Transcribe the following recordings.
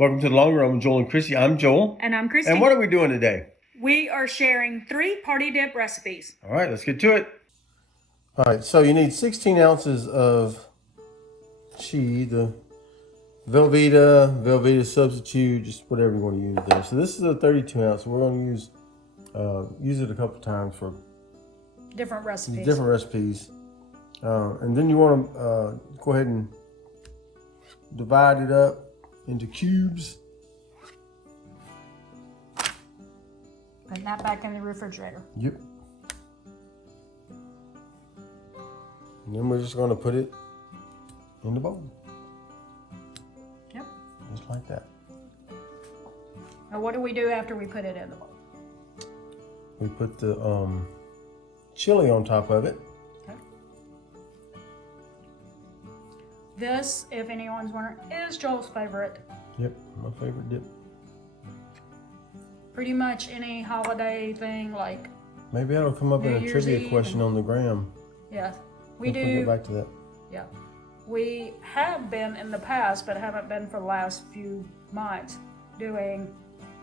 Welcome to the Long Run with Joel and Chrissy. I'm Joel. And I'm Christy. And what are we doing today? We are sharing 3 party dip recipes. All right, let's get to it. All right, so you need 16 ounces of cheese, the Velveeta substitute, just whatever you want to use there. So this is a 32 ounce. We're going to use it a couple times for Different recipes. And then you want to go ahead and divide it up into cubes. Put that back in the refrigerator. Yep. And then we're just going to put it in the bowl. Yep. Just like that. Now what do we do after we put it in the bowl? We put the chili on top of it. Okay. This, if anyone's wondering, is Joel's favorite. Yep, my favorite dip. Pretty much any holiday thing, like Maybe that'll come up New in a Year's trivia Eve question on the gram. yeah, We'll get back to that. Yeah, we have been in the past, but haven't been for the last few months doing.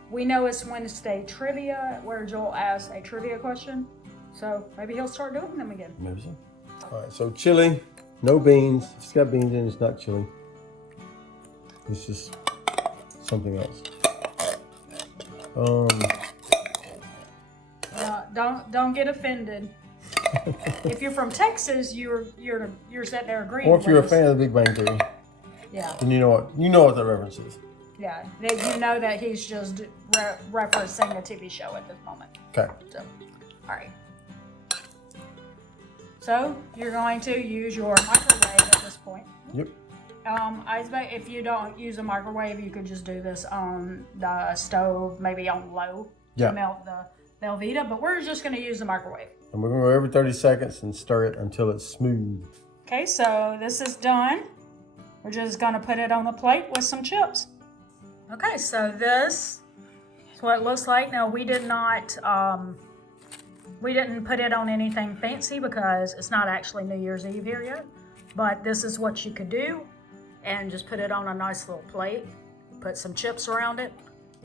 We know it's Wednesday trivia, where Joel asks a trivia question, so maybe he'll start doing them again. Maybe so. All right, so chili, no beans. If it's got beans in it, it's not chili. It's just something else. Don't get offended. If you're from Texas, you're sitting there agreeing. Or if you're a with us. fan of the Big Bang Theory, Yeah, then you know what the reference is. yeah. That you know that he's just referencing a TV show at this moment. Okay. So, all right. So you're going to use your microwave at this point. Yep. I expect if you don't use a microwave, you could just do this on the stove, maybe on low, Yeah. to melt the Velveeta. But we're just going to use the microwave. And we're going to go every 30 seconds and stir it until it's smooth. Okay, so this is done. We're just going to put it on the plate with some chips. Okay, so this is what it looks like. Now, we didn't put it on anything fancy because it's not actually New Year's Eve here yet. But this is what you could do. And just put it on a nice little plate. Put some chips around it.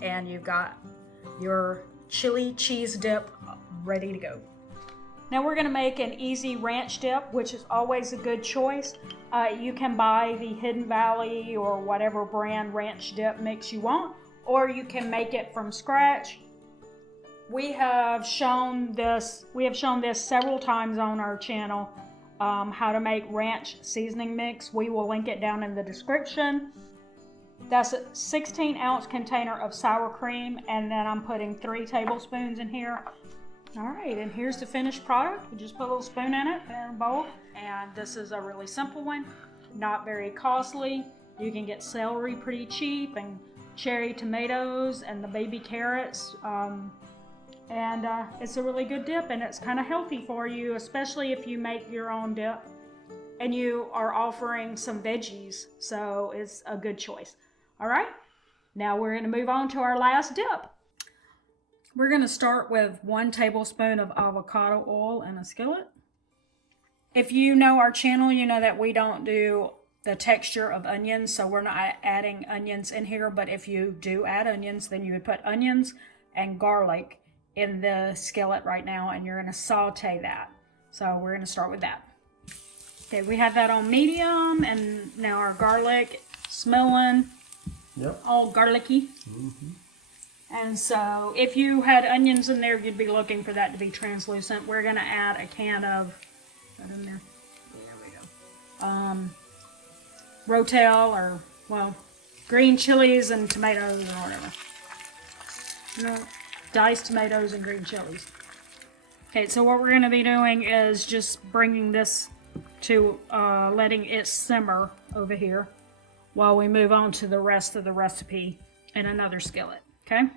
And you've got your chili cheese dip ready to go. Now we're going to make an easy ranch dip, which is always a good choice. You can buy the Hidden Valley or whatever brand ranch dip mix you want, or you can make it from scratch. We have shown this several times on our channel, how to make ranch seasoning mix. We will link it down in the description. That's a 16-ounce container of sour cream, and then I'm putting 3 tablespoons in here. All right, and here's the finished product. We just put a little spoon in it, put it in a bowl. And this is a really simple one, not very costly. You can get celery pretty cheap, and cherry tomatoes, and the baby carrots. It's a really good dip, and it's kind of healthy for you, especially if you make your own dip. And you are offering some veggies, so it's a good choice. All right, now we're going to move on to our last dip. We're going to start with 1 tablespoon of avocado oil in a skillet. If you know our channel, you know that we don't do the texture of onions, so we're not adding onions in here. But if you do add onions, then you would put onions and garlic in the skillet right now, and you're going to saute that. So we're going to start with that. Okay, we have that on medium, and now our garlic smelling all garlicky. Mm-hmm. And so if you had onions in there, you'd be looking for that to be translucent. We're going to add a can of, in there. There we go. Rotel, or, well, green chilies and tomatoes or whatever. Diced tomatoes and green chilies. Okay, so what we're going to be doing is just bringing this to letting it simmer over here while we move on to the rest of the recipe in another skillet. Okay?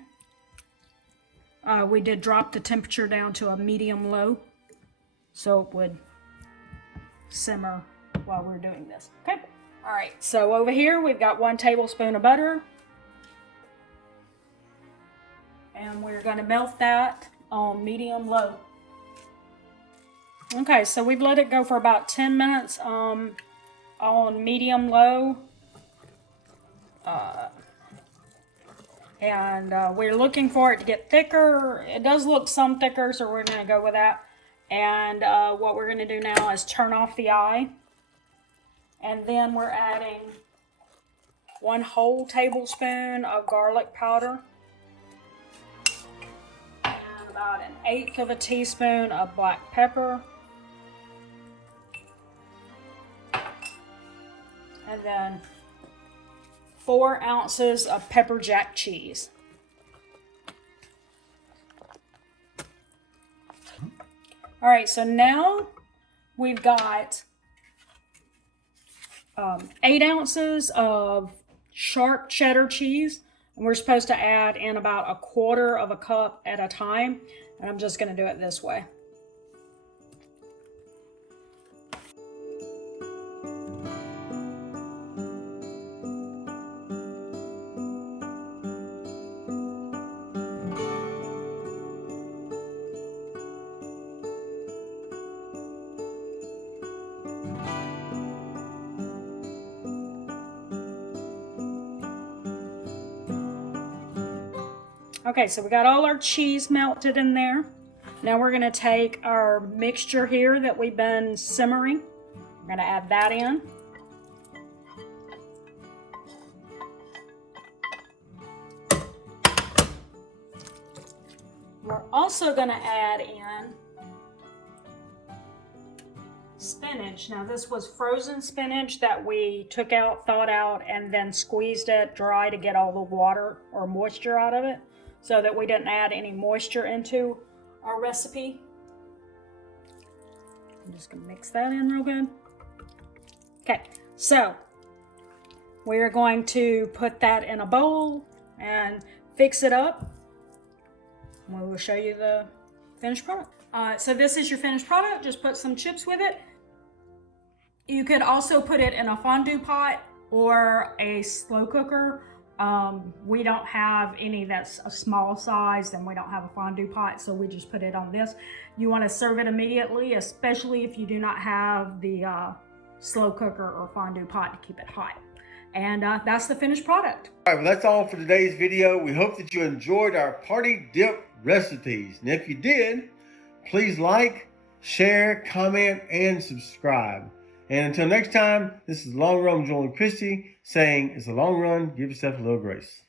We did drop the temperature down to a medium-low, so it would simmer while we're doing this. Okay? All right, so over here we've got 1 tablespoon of butter. And we're going to melt that on medium-low. Okay, so we've let it go for about 10 minutes on medium-low. And we're looking for it to get thicker. It does look some thicker, so we're going to go with that. And what we're going to do now is turn off the eye. And then we're adding 1 whole tablespoon of garlic powder. And about 1/8 of a teaspoon of black pepper. And then 4 ounces of pepper jack cheese. All right, so now we've got 8 ounces of sharp cheddar cheese, and we're supposed to add in about 1/4 of a cup at a time, and I'm just going to do it this way. Okay, so we got all our cheese melted in there. Now we're going to take our mixture here that we've been simmering. We're going to add that in. We're also going to add in spinach. Now this was frozen spinach that we took out, thawed out, and then squeezed it dry to get all the water or moisture out of it, so that we didn't add any moisture into our recipe. I'm just gonna mix that in real good. Okay, so we're going to put that in a bowl and fix it up. We will show you the finished product. So this is your finished product. Just put some chips with it. You could also put it in a fondue pot or a slow cooker. We don't have any that's a small size, and we don't have a fondue pot, so we just put it on this. You want to serve it immediately, especially if you do not have the slow cooker or fondue pot to keep it hot. And that's the finished product. All right, well, that's all for today's video. We hope that you enjoyed our party dip recipes. And if you did, please like, share, comment, and subscribe. And until next time, this is Long Run Joel and Christy saying, it's a long run, give yourself a little grace.